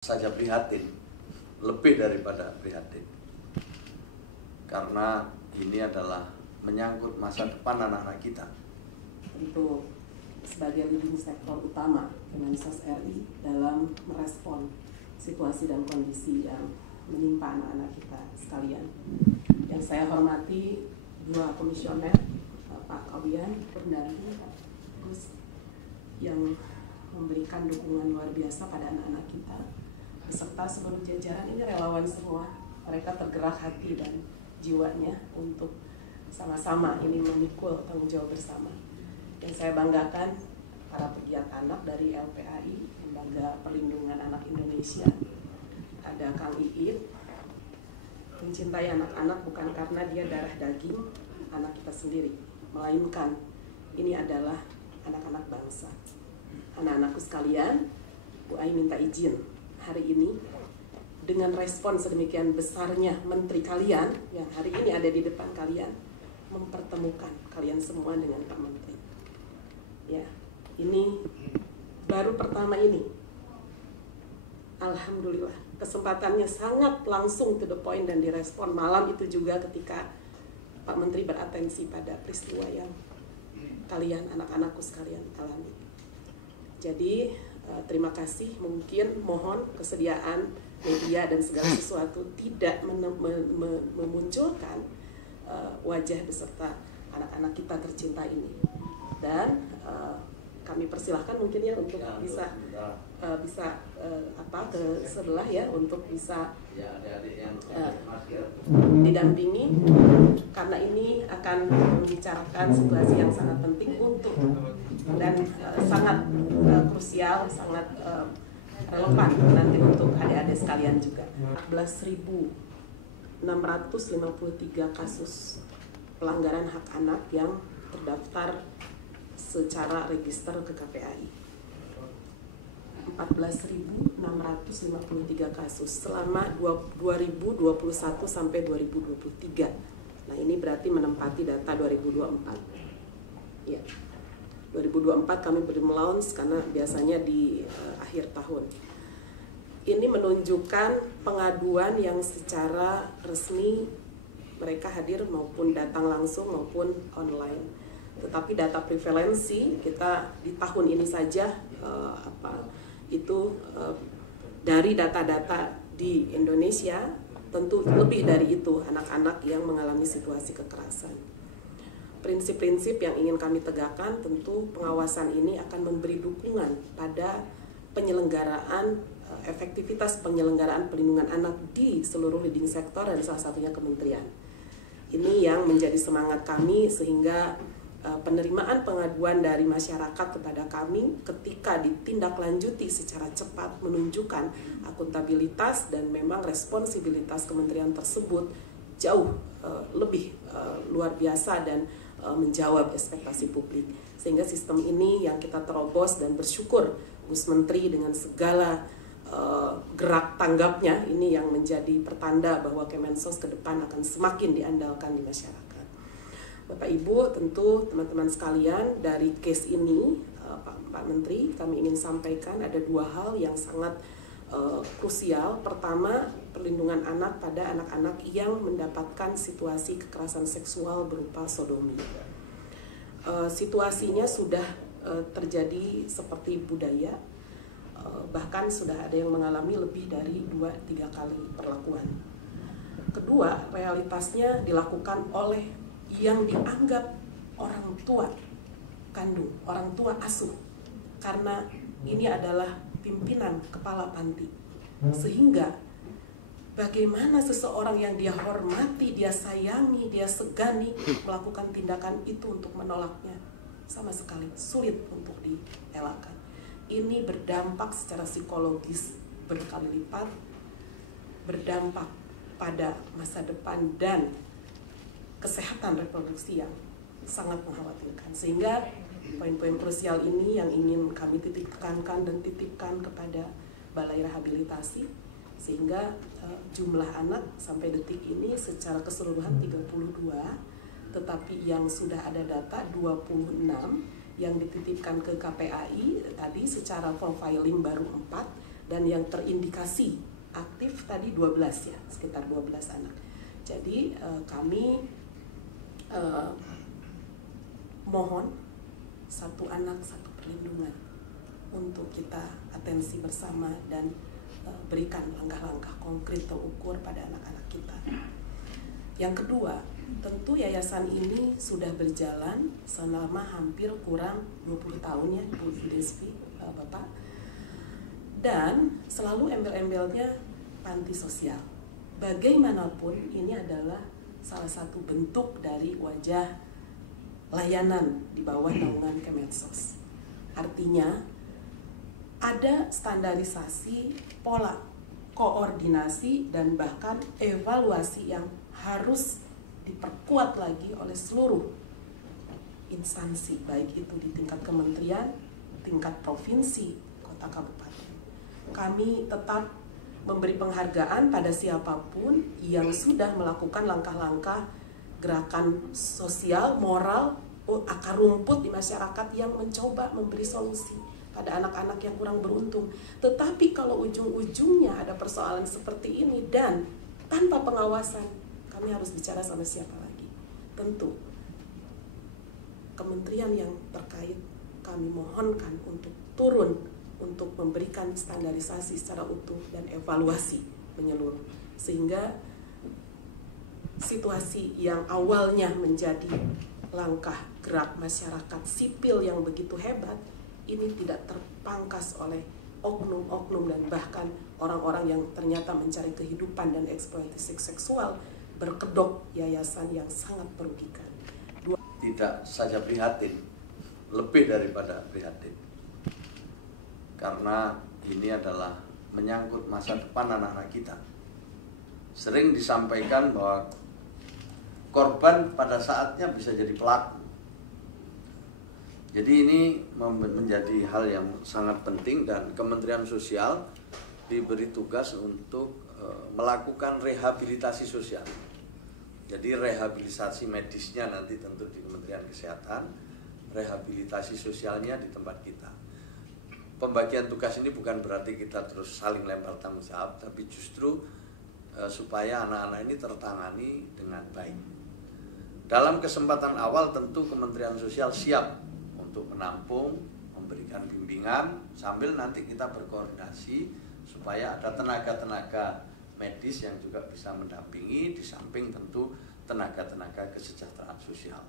saja prihatin, lebih daripada prihatin, karena ini adalah menyangkut masa depan anak-anak kita. Tentu sebagai leading sektor utama Kemensos RI dalam merespon situasi dan kondisi yang menimpa anak-anak kita sekalian. Yang saya hormati dua komisioner, Pak Kawian, Purdanti, Pak Gus, yang memberikan dukungan luar biasa pada anak-anak kita, beserta seluruh jajaran. Ini relawan semua, mereka tergerak hati dan jiwanya untuk sama-sama ini memikul tanggung jawab bersama. Yang saya banggakan para pegiat anak dari LPAI, Lembaga Perlindungan Anak Indonesia. Ada Kang Iit, mencintai anak-anak bukan karena dia darah daging anak kita sendiri, melainkan ini adalah anak-anak bangsa. Anak-anakku sekalian, Bu Ai minta izin hari ini dengan respon sedemikian besarnya menteri kalian yang hari ini ada di depan kalian, mempertemukan kalian semua dengan Pak Menteri. Ya, ini baru pertama ini. Alhamdulillah, kesempatannya sangat langsung to the point dan direspon malam itu juga ketika Pak Menteri beratensi pada peristiwa yang kalian, anak-anakku sekalian alami. Jadi terima kasih, mungkin mohon kesediaan media dan segala sesuatu tidak memunculkan wajah beserta anak-anak kita tercinta ini. Dan kami persilahkan mungkin ya untuk bisa ke sebelah ya, untuk bisa didampingi, karena ini akan membicarakan situasi yang sangat penting untuk dan sangat krusial, sangat relevan nanti untuk adik-adik sekalian juga. 14.653 kasus pelanggaran hak anak yang terdaftar secara register ke KPAI. 14.653 kasus selama 2021 sampai 2023. Nah, ini berarti menempati data 2024. Ya. 2024 kami belum launch karena biasanya di akhir tahun. Ini menunjukkan pengaduan yang secara resmi mereka hadir maupun datang langsung maupun online. Tetapi data prevalensi kita di tahun ini saja dari data-data di Indonesia tentu lebih dari itu anak-anak yang mengalami situasi kekerasan. Prinsip-prinsip yang ingin kami tegakkan, tentu pengawasan ini akan memberi dukungan pada penyelenggaraan, efektivitas penyelenggaraan perlindungan anak di seluruh leading sektor dan salah satunya kementerian. Ini yang menjadi semangat kami sehingga penerimaan pengaduan dari masyarakat kepada kami ketika ditindaklanjuti secara cepat menunjukkan akuntabilitas dan memang responsibilitas kementerian tersebut jauh lebih luar biasa dan menjawab ekspektasi publik. Sehingga sistem ini yang kita terobos dan bersyukur Gus Menteri dengan segala gerak tanggapnya ini yang menjadi pertanda bahwa Kemensos ke depan akan semakin diandalkan di masyarakat. Bapak Ibu, tentu teman-teman sekalian, dari case ini Pak Menteri, kami ingin sampaikan ada dua hal yang sangat krusial. Pertama, perlindungan anak pada anak-anak yang mendapatkan situasi kekerasan seksual berupa sodomi. Situasinya sudah terjadi seperti budaya, bahkan sudah ada yang mengalami lebih dari 2-3 kali perlakuan. Kedua, realitasnya dilakukan oleh yang dianggap orang tua kandung, orang tua asuh, karena ini adalah pimpinan kepala panti. Sehingga bagaimana seseorang yang dia hormati, dia sayangi, dia segani melakukan tindakan itu untuk menolaknya, sama sekali sulit untuk dielakkan. Ini berdampak secara psikologis berkali lipat, berdampak pada masa depan dan kesehatan reproduksi yang sangat mengkhawatirkan. Sehingga poin-poin krusial ini yang ingin kami titipkan kepada Balai Rehabilitasi, sehingga jumlah anak sampai detik ini secara keseluruhan 32, tetapi yang sudah ada data 26 yang dititipkan ke KPAI tadi secara profiling baru 4 dan yang terindikasi aktif tadi 12 ya, sekitar 12 anak. Jadi kami mohon satu anak satu perlindungan untuk kita atensi bersama dan berikan langkah-langkah konkret terukur pada anak-anak kita. Yang kedua, tentu yayasan ini sudah berjalan selama hampir kurang 20 tahun ya, Bu Desvi, Bapak. Dan selalu embel-embelnya panti sosial. Bagaimanapun ini adalah salah satu bentuk dari wajah layanan di bawah naungan Kemensos. Artinya ada standarisasi pola koordinasi dan bahkan evaluasi yang harus diperkuat lagi oleh seluruh instansi, baik itu di tingkat kementerian, tingkat provinsi, kota kabupaten. Kami tetap memberi penghargaan pada siapapun yang sudah melakukan langkah-langkah gerakan sosial, moral, akar rumput di masyarakat yang mencoba memberi solusi pada anak-anak yang kurang beruntung. Tetapi kalau ujung-ujungnya ada persoalan seperti ini dan tanpa pengawasan, kami harus bicara sama siapa lagi? Tentu kementerian yang terkait kami mohonkan untuk turun untuk memberikan standarisasi secara utuh dan evaluasi menyeluruh, sehingga situasi yang awalnya menjadi langkah gerak masyarakat sipil yang begitu hebat ini tidak terpangkas oleh oknum-oknum dan bahkan orang-orang yang ternyata mencari kehidupan dan eksploitasi seksual berkedok yayasan yang sangat merugikan. Tidak saja prihatin, lebih daripada prihatin. Karena ini adalah menyangkut masa depan anak-anak kita. Sering disampaikan bahwa korban pada saatnya bisa jadi pelaku. Jadi ini menjadi hal yang sangat penting dan Kementerian Sosial diberi tugas untuk melakukan rehabilitasi sosial. Jadi rehabilitasi medisnya nanti tentu di Kementerian Kesehatan, rehabilitasi sosialnya di tempat kita. Pembagian tugas ini bukan berarti kita terus saling lempar tanggung jawab, tapi justru supaya anak-anak ini tertangani dengan baik. Dalam kesempatan awal tentu Kementerian Sosial siap untuk menampung, memberikan bimbingan, sambil nanti kita berkoordinasi supaya ada tenaga-tenaga medis yang juga bisa mendampingi, di samping tentu tenaga-tenaga kesejahteraan sosial.